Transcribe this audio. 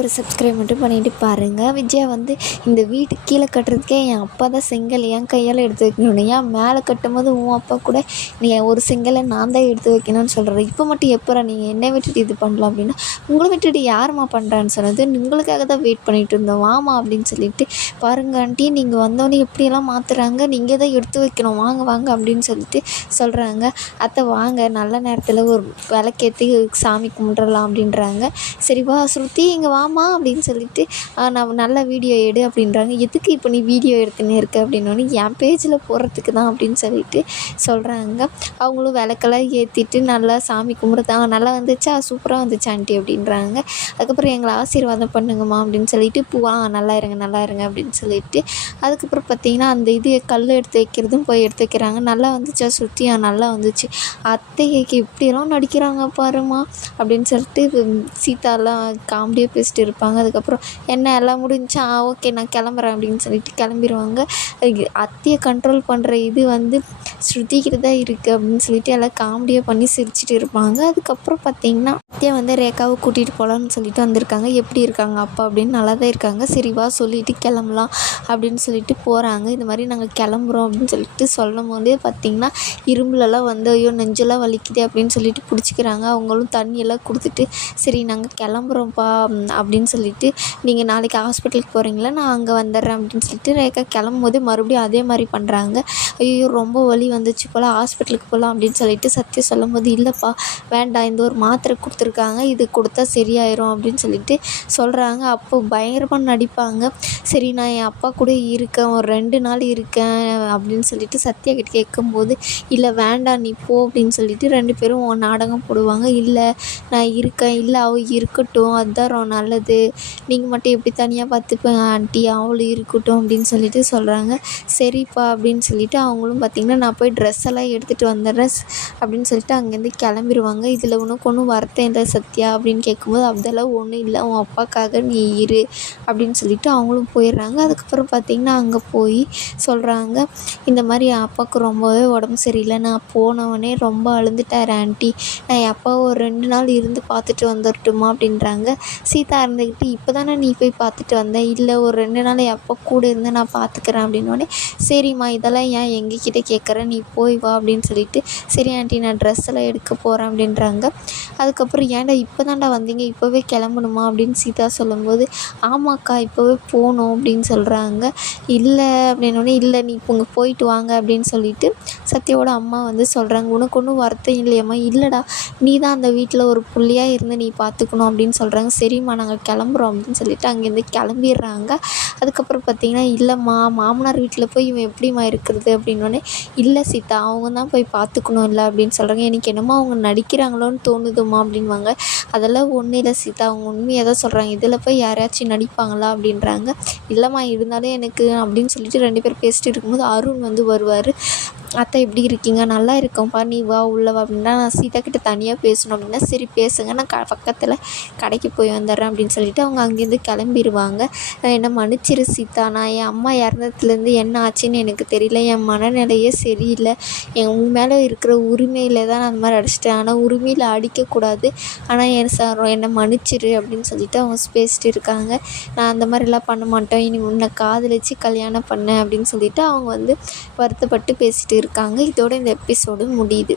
ஒரு சப்ஸ்கிரைப் மட்டும் பண்ணிவிட்டு பாருங்கள். விஜயா வந்து இந்த வீட்டு கீழே கட்டுறதுக்கே என் அப்பா தான் செங்கல் என் கையால் எடுத்து வைக்கணும், ஏன் மேலே கட்டும்போது உன் அப்பா கூட நீ ஒரு செங்கலை நான் தான் எடுத்து வைக்கணும்னு சொல்கிறேன், இப்போ மட்டும் எப்போ நீங்கள் என்னை விட்டுட்டு இது பண்ணலாம் அப்படின்னா, உங்களை விட்டுட்டு யாருமா பண்ணுறான்னு சொன்னது, உங்களுக்காக தான் வெயிட் பண்ணிகிட்டு இருந்தோம் வாமா அப்படின்னு சொல்லிட்டு, பாருங்க ஆண்டி நீங்கள் வந்தோடனே எப்படியெல்லாம் மாற்றுறாங்க, நீங்கள் தான் எடுத்து வைக்கணும் வாங்க வாங்க அப்படின்னு சொல்லிட்டு சொல்கிறாங்க. அத்தை வாங்க நல்ல நேரத்தில் ஒரு விளக்கேற்றி சாமி கும்பிட்றலாம் அப்படின்றாங்க. சரி வா ஸ்ருதி இங்கே வாமா அப்படின்னு சொல்லிட்டு நான் நல்ல வீடியோ எடு அப்படின்றாங்க. எதுக்கு இப்போ நீ வீடியோ எடுத்துன்னு இருக்க அப்படின்னோடனே, என் பேஜில் போடுறதுக்கு தான் அப்படின்னு சொல்லிட்டு சொல்கிறாங்க. அவங்களும் விளக்கெல்லாம் ஏற்றிட்டு நல்லா சாமி கும்பிடுறாங்க. நல்லா வந்துச்சா, சூப்பராக வந்துச்சு ஆண்டி அப்படின்றாங்க. அதுக்கப்புறம் எங்களை ஆசீர்வாதம் பண்ணுங்கம்மா அப்படின்னு சொல்லிட்டு, பூவா நல்லா இருங்க நல்லா இருங்க அப்படின்னு சொல்லிட்டு, அதுக்கப்புறம் பார்த்திங்கன்னா அந்த இது கல் எடுத்து வைக்கிறதும் போய் எடுத்து வைக்கிறாங்க. நல்லா வந்துச்சா ஸ்ருதி, நல்லா வந்துச்சு, அத்தைக்கு இப்படியெல்லாம் நடிக்கிறாங்க பாருமா அப்படின்னு சொல்லிட்டு சீதாலாம் காமெடியாக பேசிட்டு இருப்பாங்க. அதுக்கப்புறம் என்ன எல்லாம் முடிஞ்சா ஓகே நான் கிளம்புறேன் அப்படின்னு சொல்லிட்டு கிளம்பிடுவாங்க. அத்தையை கண்ட்ரோல் பண்ணுற இது வந்து ஸ்ருதிக்கிட்ட தான் இருக்குது அப்படின்னு சொல்லிட்டு எல்லாம் காமெடியாக பண்ணி சிரிச்சிட்டு இருப்பாங்க. அதுக்கப்புறம் பார்த்திங்கன்னா அத்தையை வந்து ரேகாவை கூட்டிகிட்டு போகலான்னு சொல்லிட்டு வந்திருக்காங்க. எப்படி இருக்காங்க அப்பா அப்படின்னு, நல்லா தான் இருக்காங்க, சரி வா சொல்லிவிட்டு கிளம்பலாம் அப்படின்னு சொல்லிட்டு போகிறாங்க. இந்த மாதிரி நாங்கள் கிளம்புறோம் அப்படின்னு சொல்லிட்டு சொல்லும் போதே பார்த்திங்கன்னா இரும்புலலாம் வந்து ஐயோ நெஞ்செல்லாம் வலிக்குது அப்படின்னு சொல்லிட்டு பிடிச்சிக்கிறாங்க. அவங்களும் தண்ணியெல்லாம் கொடுத்துட்டு சரி நாங்கள் கிளம்புறோம்ப்பா அப்படின்னு சொல்லிட்டு, நீங்கள் நாளைக்கு ஹாஸ்பிட்டலுக்கு போகிறீங்களா, நான் அங்கே வந்துடுறேன் அப்படின்னு சொல்லிட்டு ரேகா கிளம்பும்போது மறுபடியும் அதே மாதிரி பண்ணுறாங்க. ஐயோ ரொம்ப வலி வந்துச்சு போல் ஹாஸ்பிட்டலுக்கு போகலாம் அப்படின்னு சொல்லிட்டு சத்யா சொல்லும்போது, இல்லைப்பா வேண்டாம் இந்த ஒரு மாத்திரை கொடுத்துருக்காங்க, இது கொடுத்தா சரியாயிரும் அப்படின்னு சொல்லிட்டு சொல்கிறாங்க. அப்போ பயங்கரமாக நடிப்பாங்க. சரி நான் என் அப்பா கூட இருக்கேன், ஒரு 2 நாள் இருக்கேன் அப்படின்னு சொல்லிட்டு சத்யா கிட்ட கேட்கும்போது, இல்லை வேண்டாம் நீ போ அப்படின்னு சொல்லிட்டு 2 பேரும் நாடகம் போடுவாங்க. இல்லை நான் இருக்கேன், இல்லை அவள் இருக்கட்டும் அதுதான் நல்லது, நீங்கள் மட்டும் எப்படி தனியாக பார்த்துப்பேங்க ஆண்டி, அவளும் இருக்கட்டும் அப்படின்னு சொல்லிட்டு சொல்கிறாங்க. சரிப்பா அப்படின்னு சொல்லிட்டு அவங்களும் பார்த்திங்கன்னா நான் போய் ட்ரெஸ் எல்லாம் எடுத்துகிட்டு வந்துடுறேன் அப்படின்னு சொல்லிட்டு அங்கேருந்து கிளம்பிடுவாங்க. இதில் உனக்கு ஒன்றும் வருத்தம் இல்லை சத்யா அப்படின்னு கேட்கும்போது, அதெல்லாம் ஒன்றும் இல்லை உன் அப்பாக்காக நீ இரு அப்படின்னு சொல்லிட்டு அவங்களும் போயிடுறாங்க. அதுக்கப்புறம் பார்த்திங்கன்னா அங்கே போய் சொல்கிறாங்க, இந்த மாதிரி என் அப்பாவுக்கு ரொம்பவே உடம்பு சரியில்லை, நான் போனவனே ரொம்ப அழுந்துட்டார் ஆண்டி, நான் என் அப்பாவை ஒரு 2 நாள் இருந்து பார்த்துட்டு வந்துடட்டுமா அப்படின்றாங்க. சீதா இருந்துக்கிட்டு இப்போ தானே நீ போய் பார்த்துட்டு வந்தேன், இல்லை ஒரு 2 நாள் என் அப்பா கூட இருந்து நான் பார்த்துக்கிறேன் அப்படின்னோடனே, சரிம்மா இதெல்லாம் ஏன் எங்ககிட்ட கேட்குறேன், நீ போய் வா அப்படின்னு சொல்லிட்டு, சரி ஆண்டி நான் ட்ரெஸ் எல்லாம் எடுக்க போகிறேன் அப்படின்றாங்க. அதுக்கப்புறம் ஏன்டா இப்போ தான்டா வந்தீங்க, இப்போவே கிளம்பணுமா அப்படின்னு சீதா சொல்லும்போது, ஆமாக்கா இப்போவே போகணும் அப்படின்னு சொல்கிறாங்க. இல்லை அப்படின்னோடனே, இல்லை நீ இப்போ போயிட்டு வாங்க அப்படின்னு சொல்லிட்டு சத்யாவோட அம்மா வந்து சொல்கிறாங்க. உனக்கு ஒன்றும் வருத்தம் இல்லையம்மா, இல்லைடா நீ தான் அந்த வீட்டில் ஒரு புள்ளியாக இருந்து நீ பார்த்துக்கணும் அப்படின்னு சொல்கிறாங்க. சரிம்மா நாங்கள் கிளம்புறோம் அப்படின்னு சொல்லிட்டு அங்கேருந்து கிளம்பிடுறாங்க. அதுக்கப்புறம் பார்த்திங்கன்னா, இல்லைம்மா மாமனார் வீட்டில் போய் இவன் எப்படிம்மா இருக்கிறது அப்படின்னோடனே, இல்லை சீதா அவங்க தான் போய் பார்த்துக்கணும் இல்லை அப்படின்னு சொல்கிறாங்க. எனக்கு என்னமோ அவங்க நடிக்கிறாங்களோன்னு தோணுதும்மா அப்படின்வாங்க. அதெல்லாம் ஒன்றும் இல்லை சீதா அவங்க உண்மையாக தான் சொல்கிறாங்க, இதில் போய் யாராச்சும் நடிப்பாங்களா அப்படின்றாங்க. இல்லைம்மா இருந்தாலும் எனக்கு அப்படின்னு சொல்லிட்டு 2 பேர் பேசிட்டு இருக்கும்போது அருண் வந்து வருவார். அத்தை எப்படி இருக்கீங்க, நல்லா இருக்கோம்ப்பா நீ வா உள்ளே வா அப்படின்னா, நான் சீதா கிட்ட தனியாக பேசணும் அப்படின்னா, சரி பேசுங்க நான் பக்கத்தில் கடைக்கு போய் வந்துடுறேன் அப்படின்னு சொல்லிட்டு அவங்க அங்கேருந்து கிளம்பிடுவாங்க. என்னை மன்னிச்சிரு சீதா, நான் என் அம்மா இறந்ததுலேருந்து என்ன ஆச்சுன்னு எனக்கு தெரியல, என் மனநிலையே சரியில்லை, உன் மேலே இருக்கிற உரிமையில் தான் நான் அந்த மாதிரி அடிச்சிட்டேன், ஆனால் உரிமையில் அடிக்கக்கூடாது, ஆனால் என்னை மன்னிச்சிரு அப்படின்னு சொல்லிட்டு அவங்க பேசிட்டு இருக்காங்க. நான் அந்த மாதிரிலாம் பண்ண மாட்டேன், இனி உன்னை காதலிச்சு கல்யாணம் பண்ணேன் அப்படின்னு சொல்லிட்டு அவங்க வந்து வருத்தப்பட்டு பேசிட்டு இருக்காங்க. இதோட இந்த எபிசோடு முடியுது.